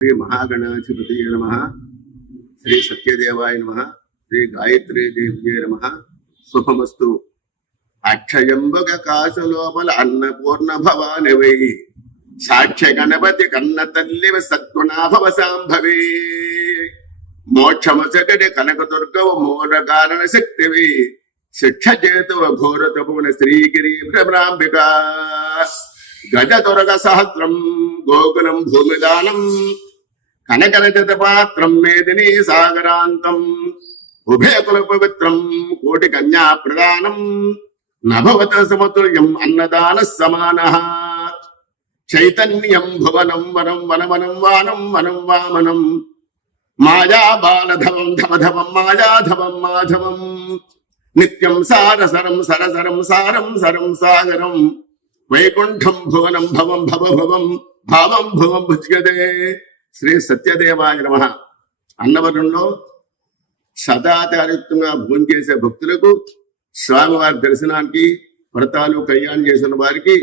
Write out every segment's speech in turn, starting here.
श्री महागणाधिपति नमः, श्री सत्यदेवाय नमः, श्री गायत्री देव्ये नमः। शुभमस्तु। अक्षयंबक काशलोपल अन्नपूर्ण भवानि वै साक्ष्य गणपति कन्न तल्लिव सद्गुणा भव सांभवे मोक्षमसगड कनक दुर्गव मोर कारण शक्तिवे शिक्षा चेतु घोर तपोवन श्रीगिरी भ्रमरांबिका गज दुर्ग सहस्रम गोकुलम भूमिदानम कनकरजत पात्रम मेदिनी सागरांतम उभय कुल पवित्रम कोटि कन्या प्रदानम नभवत समतुल्यम अन्नदान समानः चैतन्यम भुवनम वनम वनमनं वानं वनं वामनं माया बालधवं धवधवं मायाधवं माधवं नित्यं सारसरं सरसरं सारं सरं सागरं वैकुंठं भुवनं भवं भव भवं भावं भुवं भुज्यते। శ్రీ సత్యదేవాయ నమః. అన్నవరంలో సదాచారిత్వంగా భోజనం చేసే భక్తులకు స్వామివారి దర్శనానికి వ్రతాలు కళ్యాణం చేసిన వారికి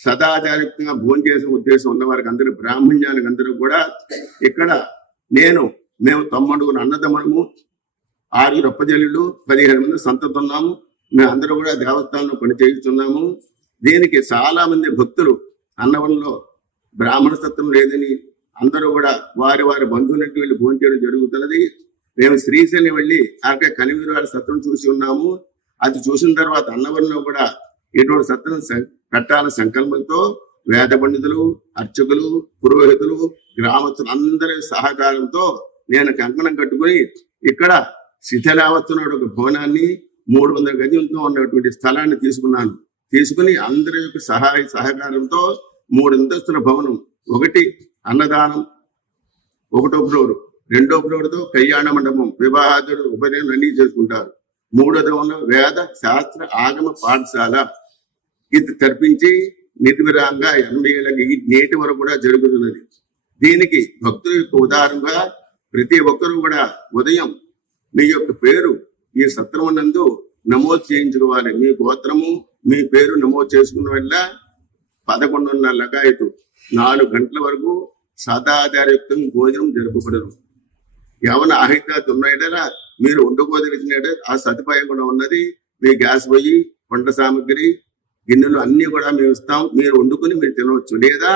సదాచారిత్వంగా భోజనం చేసే ఉద్దేశం ఉన్న వారికి అందరూ బ్రాహ్మణ్యానికి అందరూ కూడా ఇక్కడ మేము 9 అన్నదమ్ములము 6 అప్పజల్లులు 15 మంది సంతతున్నాము. మేమందరూ కూడా దేవస్థానంలో పని చేస్తున్నాము. దీనికి చాలా మంది భక్తులు అన్నవరంలో బ్రాహ్మణ సత్రం లేదని అందరూ కూడా వారి వారి బంధువులకి వెళ్ళి భోజనం చేయడం జరుగుతున్నది. మేము శ్రీశైలం వెళ్ళి అక్కడ కనివీరు వారి సత్రం చూసి ఉన్నాము. అది చూసిన తర్వాత అన్నవరంలో కూడా ఇటువంటి సత్రం పెట్టాలని సంకల్పంతో వేద పండితులు, అర్చకులు, పురోహితులు, గ్రామస్తులు అందరి సహకారంతో నేను కంకణం కట్టుకుని ఇక్కడ శిథిలావస్థ ఒక భవనాన్ని 300 గజంతో ఉన్నటువంటి స్థలాన్ని తీసుకుని అందరి యొక్క సహకారంతో 3 అంతస్తుల భవనం, ఒకటి అన్నదానం, 1వ ఫ్లోర్, 2వ ఫ్లోర్తో కళ్యాణ మండపం, వివాహాదులు, ఉపనయనం అన్ని చేసుకుంటారు. 3వ వేద శాస్త్ర ఆగమ పాఠశాల ఇది తర్పించి నిర్విరాంగా 80 ఏళ్ళకి నేటి వరకు కూడా జరుగుతున్నది. దీనికి భక్తుల యొక్క ఉదాహరణగా ప్రతి ఒక్కరూ కూడా ఉదయం మీ యొక్క పేరు ఈ సత్రమునందు నమోదు చేయించుకోవాలి. మీ గోత్రము మీ పేరు నమోదు చేసుకున్న వల్ల 11:30 లగాయతు 4 గంటల వరకు సదాచారయుక్తం భోజనం జరుపబడరు. ఏమైనా ఆహిత్యాలు ఉన్నాయా మీరు వండుకోదలిచిన ఆ సదుపాయం కూడా ఉన్నది. మీ గ్యాస్ పొయ్యి, వంట సామాగ్రి, గిన్నెలు అన్ని కూడా మేము ఇస్తాం. మీరు వండుకుని మీరు తినవచ్చు. లేదా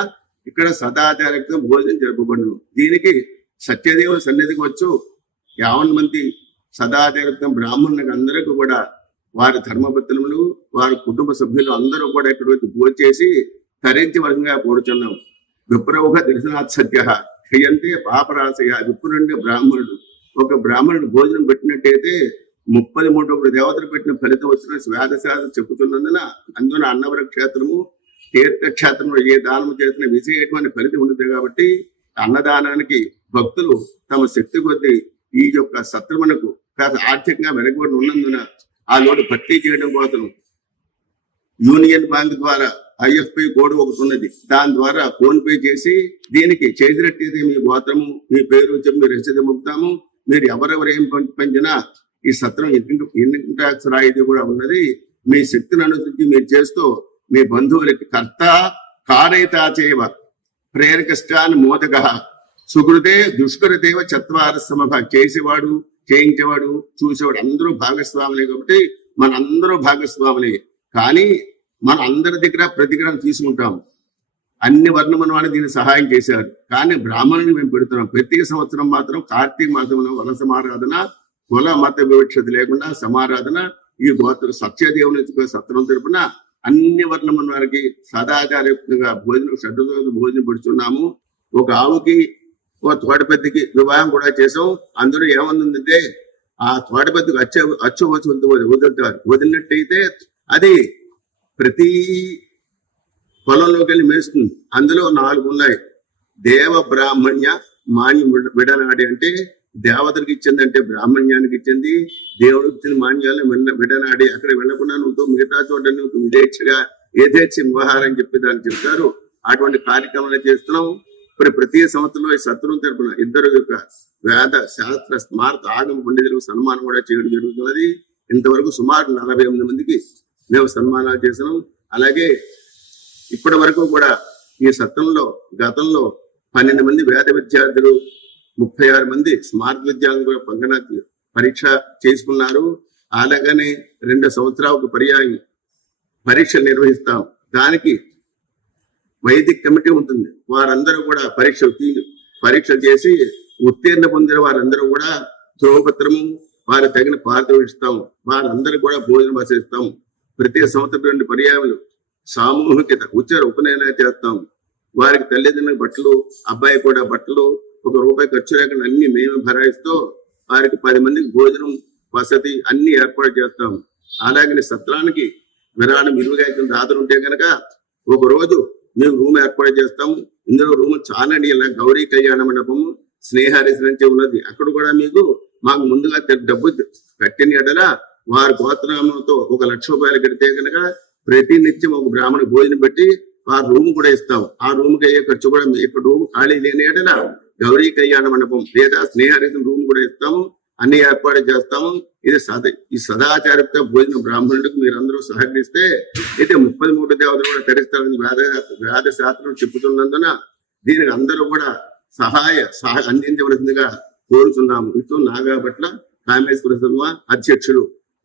ఇక్కడ సదాచారయుక్తం భోజనం జరుపబడను. దీనికి సత్యదేవుని సన్నిధికి వచ్చు 50 మంది సదాచారయుక్తం బ్రాహ్మణులకు అందరికీ కూడా వారి ధర్మపత్రములు, వారి కుటుంబ సభ్యులు అందరూ కూడా ఇక్కడ వచ్చి భోజనం చేసి తరించి వర్గంగా పోడుచున్నాం. విప్రౌహ దర్శనాత్ సత్య క్షయంతే పాపరాశయ. విప్రుండే బ్రాహ్మణుడు ఒక బ్రాహ్మణుడు భోజనం పెట్టినట్టయితే 33 దేవతలు పెట్టిన ఫలితం వచ్చిన వేదశాస్త్రం చెప్పుతున్నందున అందున అన్నవర క్షేత్రము తీర్థక్షేత్రంలో ఏ దానము చేసిన విశేషమైన ఫలితం ఉంటుంది. కాబట్టి అన్నదానానికి భక్తులు తమ శక్తి కొద్దీ ఈ యొక్క సత్రమునకు కాస్త ఆర్థికంగా వెనకబడి ఉన్నందున ఆ లోటు భర్తీ చేయడం కోసం యూనియన్ బ్యాంక్ ద్వారా IFP కోడ్ ఒకటి ఉన్నది. దాని ద్వారా ఫోన్ పే చేసి దీనికి చేసినట్టయితే మీ గోత్రము, మీ పేరు చెప్పి మీరు రసీదు పంపుతాము. మీరు ఎవరెవరు ఏం పంచినా ఈ సత్రం ఇన్కమ్ ట్యాక్స్ రాయితీ కూడా ఉన్నది. మీ శక్తిని అనుసరించి మీరు చేస్తూ మీ బంధువులకి కర్త కారయితాచేవ ప్రేరకష్టాన్ని మోదక సుకృతే దుష్కృతేవ చత్వార సమభ. చేసేవాడు, చేయించేవాడు, చూసేవాడు అందరూ భాగస్వాములే. కాబట్టి మన అందరూ భాగస్వాములే. కానీ మన అందరి దగ్గర ప్రతిగ్రహం తీసుకుంటాం. అన్ని వర్ణముల వాళ్ళు దీన్ని సహాయం చేశారు. కానీ బ్రాహ్మణుని మేము పెడుతున్నాం. ప్రతి సంవత్సరం మాత్రం కార్తీక మాసంలో వన సమారాధన, కుల మత వివక్షత లేకుండా సమారాధన ఈ గోత్ర సత్యదేవుని సత్రం తరపున అన్ని వర్ణముల వారికి సదాచారయుక్తంగా భోజనం షడ్రోజు భోజనం పెడుతున్నాము. ఒక ఆవుకి ఒక తోటపెద్దికి వివాహం కూడా చేసాం. అందులో ఏమందంటే ఆ తోటపెద్దికి అచ్చు వదులుతారు. వదిలినట్టయితే అది ప్రతి పొలంలోకి వెళ్ళి మేస్తుంది. అందులో 4 ఉన్నాయి. దేవ బ్రాహ్మణ్య మాన్యం విడనాడి అంటే దేవతలకు ఇచ్చింది, అంటే బ్రాహ్మణ్యానికి ఇచ్చింది. దేవుడికి ఇచ్చిన మాన్యాలను విడనాడి అక్కడ వెళ్లకుండా నువ్వు మిగతా చోట నువ్వు విదేచ్ఛగా ఏదేచ్ఛ వ్యవహారం చెప్పి దాన్ని చెప్తారు. అటువంటి కార్యక్రమాలు చేస్తున్నాం. ప్రతి సంవత్సరంలో ఈ సత్రం తరపున 2 యొక్క వేద శాస్త్ర స్మారక ఆగమ పండితులకు సన్మానం కూడా చేయడం జరుగుతున్నది. ఇంతవరకు సుమారు 48 మందికి మేము సన్మానాలు చేసినాం. అలాగే ఇప్పటి వరకు కూడా ఈ సత్రంలో గతంలో 12 మంది వేద విద్యార్థులు, 36 మంది స్మార్ట్ విద్యార్థులు పంగన పరీక్ష చేసుకున్నారు. అలాగనే 2 సంవత్సరాలకు పర్యాయం పరీక్షలు నిర్వహిస్తాం. దానికి వైదిక కమిటీ ఉంటుంది. వారందరూ కూడా పరీక్ష చేసి ఉత్తీర్ణ పొందిన వారందరూ కూడా ధ్రువపత్రము, వారి తగిన పారితోషిస్తాం. వారందరూ కూడా భోజనం వసిస్తాం. ప్రతి సంవత్సరం 2 పర్యాయములు సామూహిక ఉపనయనం చేస్తాం. వారికి తల్లిదండ్రుల బట్టలు, అబ్బాయి కూడా బట్టలు, ₹1 ఖర్చు లేకుండా అన్ని మేము భరాయిస్తూ వారికి 10 మందికి భోజనం, వసతి అన్ని ఏర్పాటు చేస్తాం. అలాగే సత్రానికి విరాళం 25 దాతలు ఉంటే కనుక ఒక రోజు మేము రూమ్ ఏర్పాటు చేస్తాము. ఇందులో రూమ్ చాలా ఇలా గౌరీ కళ్యాణ మండపము స్నేహారెసిడెన్సీ ఉన్నది. అక్కడ కూడా మాకు ముందుగా డబ్బు కట్టిన ఎడల వారి గోత్రనామంతో ₹1,00,000 కడితే కనుక ప్రతి నిత్యం ఒక బ్రాహ్మణ భోజనం పెట్టి ఆ రూమ్ కూడా ఇస్తాం. ఆ రూమ్ కి అయ్యే ఖర్చు కూడా ఇక్కడ రూమ్ ఖాళీ లేని ఎడల గౌరీ కళ్యాణ మండపం లేదా స్నేహారెసిడెన్సీ రూమ్ కూడా ఇస్తాము. అన్ని ఏర్పాటు చేస్తాము. ఈ సదాచారత భోజన బ్రాహ్మణులకు మీరందరూ సహకరిస్తే అయితే 33 దేవతలు కూడా తరిస్తారని వేద శాస్త్రం చెప్పుతున్నందున దీనికి అందరూ కూడా సహాయ అందించవలసిందిగా కోరుతున్నాము. ఇటు నాగాభట్ల కామేశ్వర శర్మ అధ్యక్షులు.